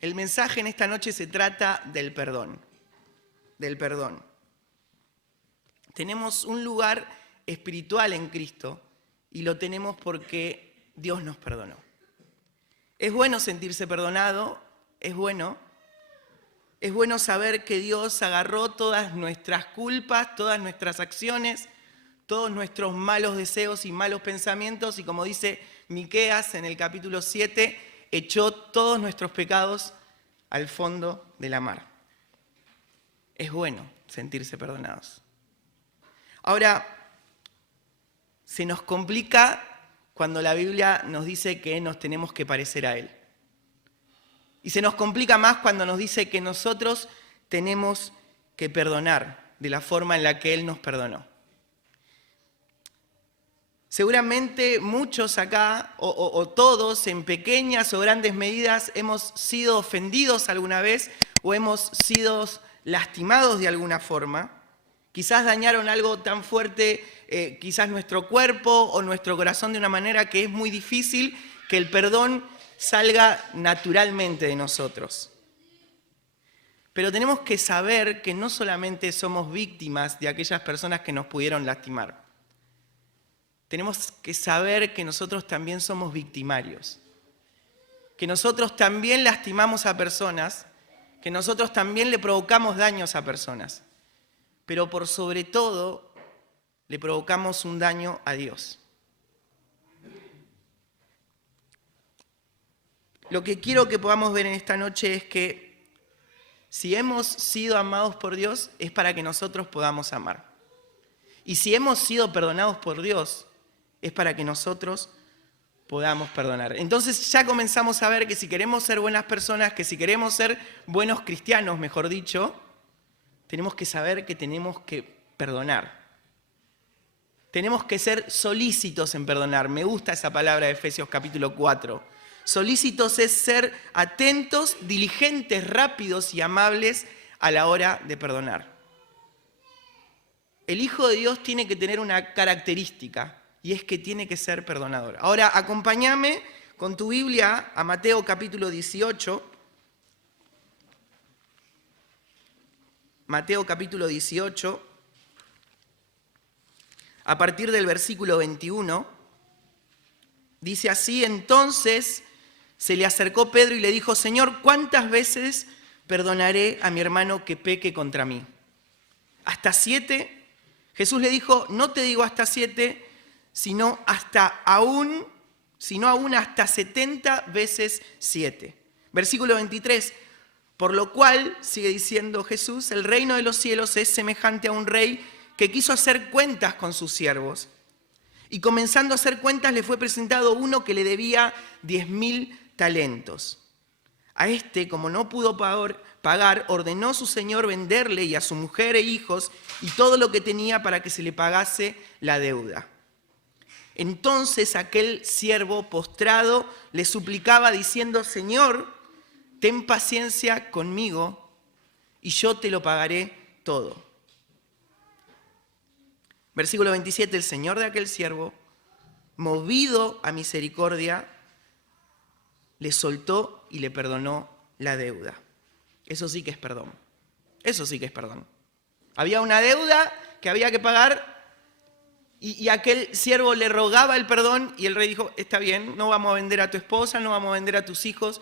El mensaje en esta noche se trata del perdón. Del perdón. Tenemos un lugar espiritual en Cristo y lo tenemos porque Dios nos perdonó. Es bueno sentirse perdonado, es bueno saber que Dios agarró todas nuestras culpas, todas nuestras acciones, todos nuestros malos deseos y malos pensamientos y como dice Miqueas en el capítulo 7, echó todos nuestros pecados al fondo de la mar. Es bueno sentirse perdonados. Ahora, se nos complica cuando la Biblia nos dice que nos tenemos que parecer a Él. Y se nos complica más cuando nos dice que nosotros tenemos que perdonar de la forma en la que Él nos perdonó. Seguramente muchos acá, o todos, en pequeñas o grandes medidas, hemos sido ofendidos alguna vez o hemos sido lastimados de alguna forma. Quizás dañaron algo tan fuerte, quizás nuestro cuerpo o nuestro corazón de una manera que es muy difícil que el perdón salga naturalmente de nosotros. Pero tenemos que saber que no solamente somos víctimas de aquellas personas que nos pudieron lastimar. Tenemos que saber que nosotros también somos victimarios, que nosotros también lastimamos a personas, que nosotros también le provocamos daños a personas, pero por sobre todo le provocamos un daño a Dios. Lo que quiero que podamos ver en esta noche es que si hemos sido amados por Dios es para que nosotros podamos amar. Y si hemos sido perdonados por Dios es para que nosotros podamos perdonar. Entonces ya comenzamos a ver que si queremos ser buenas personas, que si queremos ser buenos cristianos, mejor dicho, tenemos que saber que tenemos que perdonar. Tenemos que ser solícitos en perdonar. Me gusta esa palabra de Efesios capítulo 4. Solícitos es ser atentos, diligentes, rápidos y amables a la hora de perdonar. El Hijo de Dios tiene que tener una característica y es que tiene que ser perdonador. Ahora, acompáñame con tu Biblia a Mateo capítulo 18. Mateo capítulo 18, a partir del versículo 21, dice así: entonces se le acercó Pedro y le dijo: Señor, ¿cuántas veces perdonaré a mi hermano que peque contra mí? ¿Hasta 7? Jesús le dijo: no te digo hasta 7, sino aún hasta 70 veces 7. Versículo 23. Por lo cual, sigue diciendo Jesús, el reino de los cielos es semejante a un rey que quiso hacer cuentas con sus siervos. Y comenzando a hacer cuentas le fue presentado uno que le debía 10.000 talentos. A este, como no pudo pagar, ordenó su señor venderle y a su mujer e hijos y todo lo que tenía para que se le pagase la deuda. Entonces aquel siervo postrado le suplicaba diciendo: Señor, ten paciencia conmigo y yo te lo pagaré todo. Versículo 27, el señor de aquel siervo, movido a misericordia, le soltó y le perdonó la deuda. Eso sí que es perdón. Eso sí que es perdón. Había una deuda que había que pagar y aquel siervo le rogaba el perdón y el rey dijo: está bien, no vamos a vender a tu esposa, no vamos a vender a tus hijos,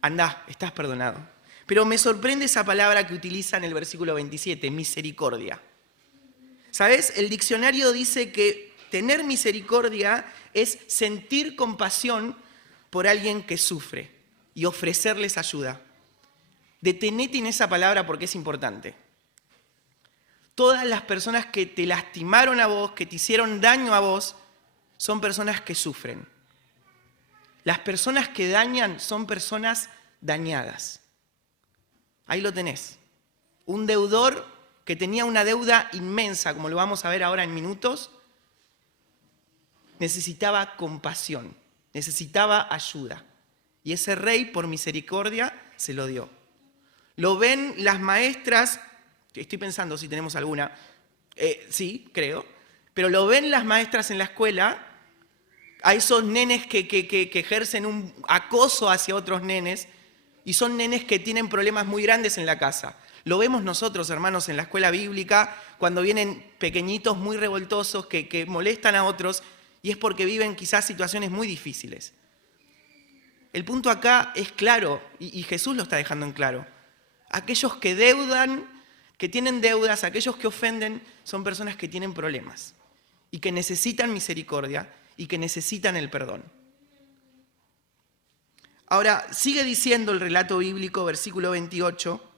andá, estás perdonado. Pero me sorprende esa palabra que utiliza en el versículo 27, misericordia. ¿Sabes? El diccionario dice que tener misericordia es sentir compasión por alguien que sufre y ofrecerles ayuda. Detenete en esa palabra porque es importante. Todas las personas que te lastimaron a vos, que te hicieron daño a vos, son personas que sufren. Las personas que dañan son personas dañadas. Ahí lo tenés. Un deudor que tenía una deuda inmensa, como lo vamos a ver ahora en minutos, necesitaba compasión, necesitaba ayuda. Y ese rey, por misericordia, se lo dio. Lo ven las maestras, estoy pensando si tenemos alguna, sí, creo, pero lo ven las maestras en la escuela, a esos nenes que ejercen un acoso hacia otros nenes, Y son nenes que tienen problemas muy grandes en la casa. Lo vemos nosotros, hermanos, en la escuela bíblica, cuando vienen pequeñitos muy revoltosos que molestan a otros, y es porque viven quizás situaciones muy difíciles. El punto acá es claro, y Jesús lo está dejando en claro. Aquellos que deudan, que tienen deudas, aquellos que ofenden, son personas que tienen problemas y que necesitan misericordia y que necesitan el perdón. Ahora, sigue diciendo el relato bíblico, versículo 28,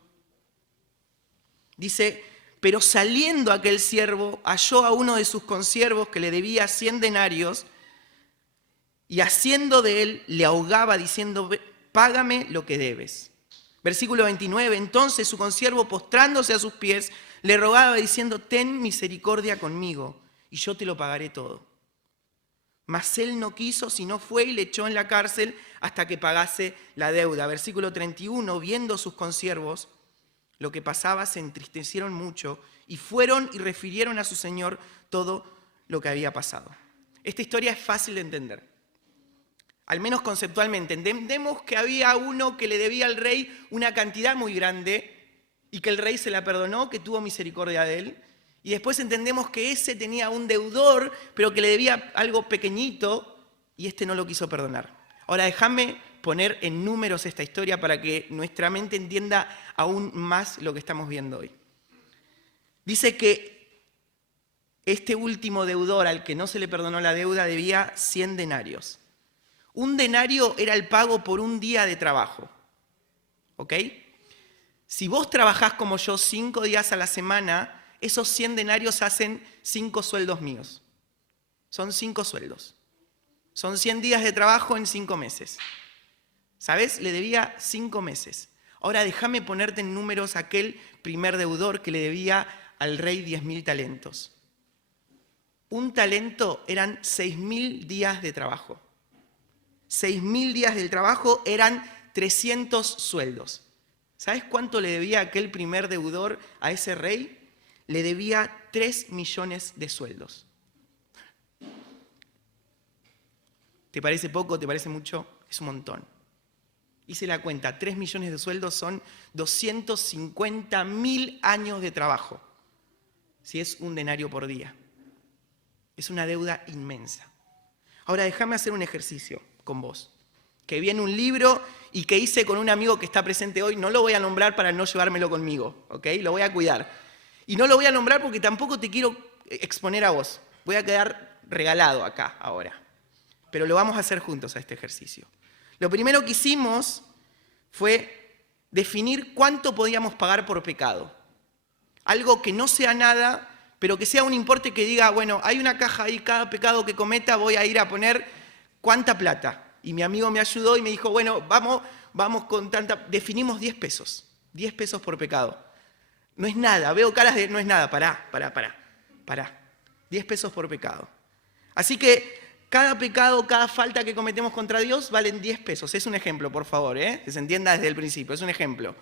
dice, pero saliendo aquel siervo, halló a uno de sus consiervos que le debía 100 denarios y haciendo de él, le ahogaba diciendo, págame lo que debes. Versículo 29, entonces su consiervo postrándose a sus pies, le rogaba diciendo, ten misericordia conmigo y yo te lo pagaré todo. Mas él no quiso, sino fue y le echó en la cárcel hasta que pagase la deuda. Versículo 31, viendo sus consiervos lo que pasaba, se entristecieron mucho y fueron y refirieron a su señor todo lo que había pasado. Esta historia es fácil de entender. Al menos conceptualmente. Entendemos que había uno que le debía al rey una cantidad muy grande y que el rey se la perdonó, que tuvo misericordia de él. Y después entendemos que ese tenía un deudor, pero que le debía algo pequeñito y este no lo quiso perdonar. Ahora déjame poner en números esta historia para que nuestra mente entienda aún más lo que estamos viendo hoy. Dice que este último deudor al que no se le perdonó la deuda debía 100 denarios. Un denario era el pago por un día de trabajo, ¿ok? Si vos trabajás como yo 5 días a la semana, esos 100 denarios hacen 5 sueldos míos. Son 5 sueldos. Son 100 días de trabajo en 5 meses. ¿Sabés? Le debía 5 meses. Ahora déjame ponerte en números aquel primer deudor que le debía al rey 10.000 talentos. Un talento eran 6.000 días de trabajo. 6.000 días del trabajo eran 300 sueldos. ¿Sabes cuánto le debía aquel primer deudor a ese rey? Le debía 3 millones de sueldos. ¿Te parece poco? ¿Te parece mucho? Es un montón. Hice la cuenta, 3 millones de sueldos son 250.000 años de trabajo. Si es un denario por día. Es una deuda inmensa. Ahora déjame hacer un ejercicio con vos, que vi en un libro y que hice con un amigo que está presente hoy. No lo voy a nombrar para no llevármelo conmigo, ¿ok? Lo voy a cuidar. Y no lo voy a nombrar porque tampoco te quiero exponer a vos. Voy a quedar regalado acá ahora. Pero lo vamos a hacer juntos a este ejercicio. Lo primero que hicimos fue definir cuánto podíamos pagar por pecado. Algo que no sea nada, pero que sea un importe que diga, bueno, hay una caja ahí, cada pecado que cometa voy a ir a poner ¿cuánta plata? Y mi amigo me ayudó y me dijo, bueno, vamos con tanta... Definimos 10 pesos. 10 pesos por pecado. No es nada, veo caras de... No es nada, pará. 10 pesos por pecado. Así que cada pecado, cada falta que cometemos contra Dios valen 10 pesos. Es un ejemplo, por favor, que se entienda desde el principio. Es un ejemplo.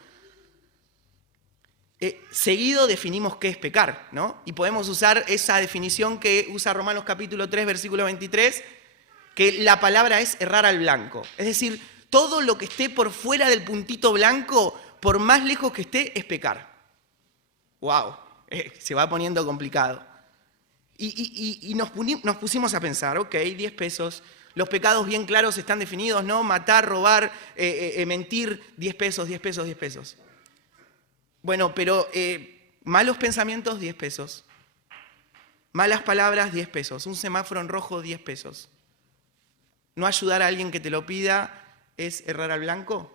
Seguido definimos qué es pecar, ¿no? Y podemos usar esa definición que usa Romanos capítulo 3, versículo 23, que la palabra es errar al blanco. Es decir, todo lo que esté por fuera del puntito blanco, por más lejos que esté, es pecar. ¡Wow! Se va poniendo complicado. Y nos pusimos a pensar, ok, 10 pesos, los pecados bien claros están definidos, ¿no? Matar, robar, mentir, 10 pesos, 10 pesos, 10 pesos. Bueno, pero malos pensamientos, 10 pesos. Malas palabras, 10 pesos. Un semáforo en rojo, 10 pesos. No ayudar a alguien que te lo pida es errar al blanco,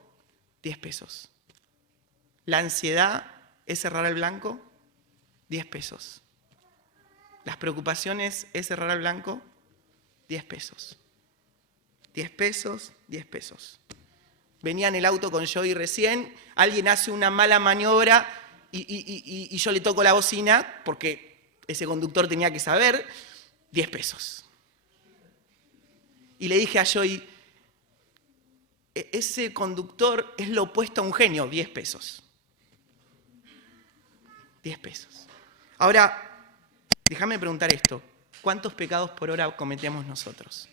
10 pesos. La ansiedad es errar al blanco, 10 pesos. Las preocupaciones es errar al blanco, 10 pesos. 10 pesos, 10 pesos. Venía en el auto con Joey recién, alguien hace una mala maniobra y yo le toco la bocina porque ese conductor tenía que saber, 10 pesos. Y le dije a Joey, ese conductor es lo opuesto a un genio, 10 pesos. 10 pesos. Ahora, déjame preguntar esto, ¿cuántos pecados por hora cometemos nosotros?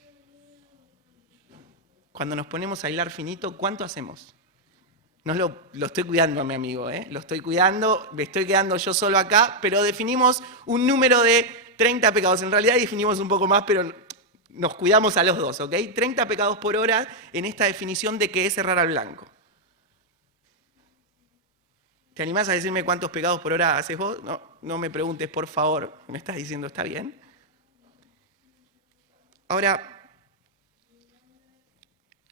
Cuando nos ponemos a hilar finito, ¿cuánto hacemos? No lo estoy cuidando a mi amigo, ¿eh? Lo estoy cuidando, me estoy quedando yo solo acá, pero definimos un número de 30 pecados. En realidad definimos un poco más, pero nos cuidamos a los dos, ¿ok? 30 pecados por hora en esta definición de qué es errar al blanco. ¿Te animás a decirme cuántos pecados por hora haces vos? No me preguntes, por favor. ¿Me estás diciendo está bien? Ahora,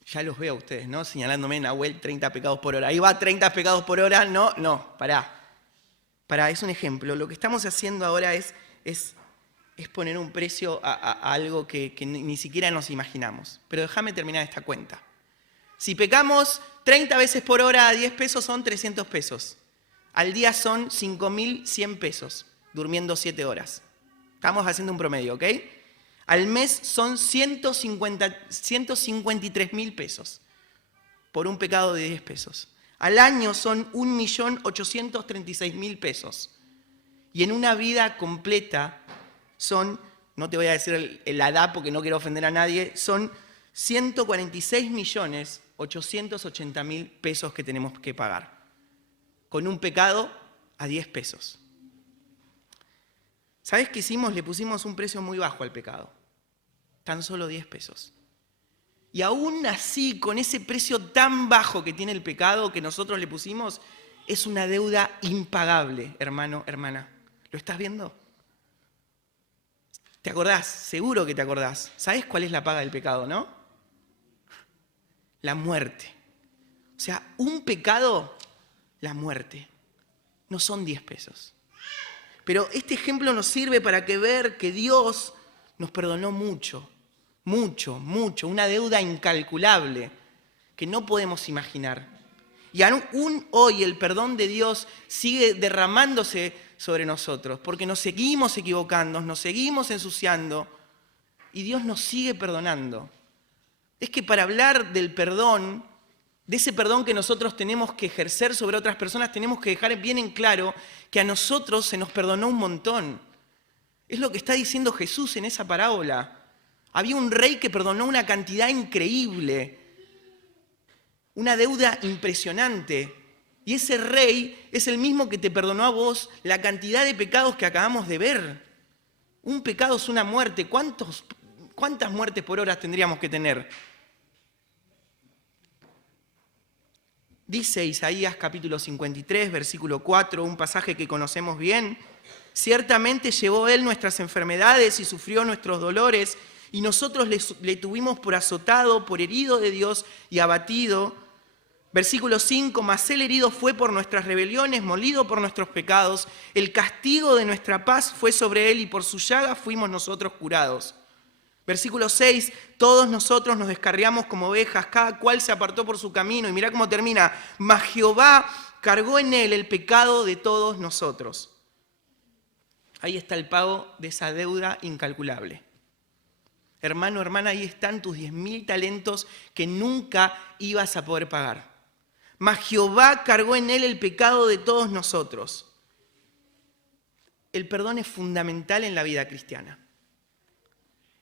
ya los veo a ustedes, ¿no? Señalándome, Nahuel, 30 pecados por hora. Ahí va, 30 pecados por hora. No, pará. Pará, es un ejemplo. Lo que estamos haciendo ahora es poner un precio a algo que ni siquiera nos imaginamos. Pero déjame terminar esta cuenta. Si pecamos 30 veces por hora a 10 pesos son 300 pesos. Al día son 5.100 pesos, durmiendo 7 horas. Estamos haciendo un promedio, ¿ok? Al mes son 153.000 pesos por un pecado de 10 pesos. Al año son 1.836.000 pesos. Y en una vida completa son, no te voy a decir la edad porque no quiero ofender a nadie, son 146.880.000 pesos que tenemos que pagar. Con un pecado a 10 pesos. ¿Sabes qué hicimos? Le pusimos un precio muy bajo al pecado. Tan solo 10 pesos. Y aún así, con ese precio tan bajo que tiene el pecado que nosotros le pusimos, es una deuda impagable, hermano, hermana. ¿Lo estás viendo? ¿Te acordás? Seguro que te acordás. ¿Sabes cuál es la paga del pecado, no? La muerte. O sea, un pecado, la muerte. No son 10 pesos. Pero este ejemplo nos sirve para ver que Dios nos perdonó mucho, mucho, mucho, una deuda incalculable que no podemos imaginar. Y aún hoy el perdón de Dios sigue derramándose sobre nosotros, porque nos seguimos equivocando, nos seguimos ensuciando y Dios nos sigue perdonando. Es que para hablar del perdón, de ese perdón que nosotros tenemos que ejercer sobre otras personas, tenemos que dejar bien en claro que a nosotros se nos perdonó un montón. Es lo que está diciendo Jesús en esa parábola. Había un rey que perdonó una cantidad increíble, una deuda impresionante. Y ese rey es el mismo que te perdonó a vos la cantidad de pecados que acabamos de ver. Un pecado es una muerte. ¿Cuántas muertes por hora tendríamos que tener? Dice Isaías capítulo 53, versículo 4, un pasaje que conocemos bien. Ciertamente llevó él nuestras enfermedades y sufrió nuestros dolores, y nosotros le tuvimos por azotado, por herido de Dios y abatido. Versículo 5, mas él herido fue por nuestras rebeliones, molido por nuestros pecados. El castigo de nuestra paz fue sobre él y por su llaga fuimos nosotros curados. Versículo 6, todos nosotros nos descarriamos como ovejas, cada cual se apartó por su camino. Y mirá cómo termina, mas Jehová cargó en él el pecado de todos nosotros. Ahí está el pago de esa deuda incalculable. Hermano, hermana, ahí están tus 10.000 talentos que nunca ibas a poder pagar. Mas Jehová cargó en él el pecado de todos nosotros. El perdón es fundamental en la vida cristiana.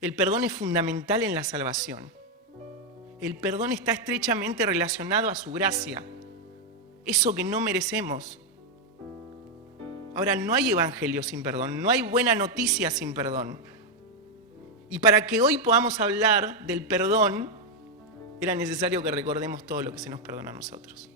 El perdón es fundamental en la salvación. El perdón está estrechamente relacionado a su gracia. Eso que no merecemos. Ahora, no hay evangelio sin perdón, no hay buena noticia sin perdón. Y para que hoy podamos hablar del perdón, era necesario que recordemos todo lo que se nos perdona a nosotros.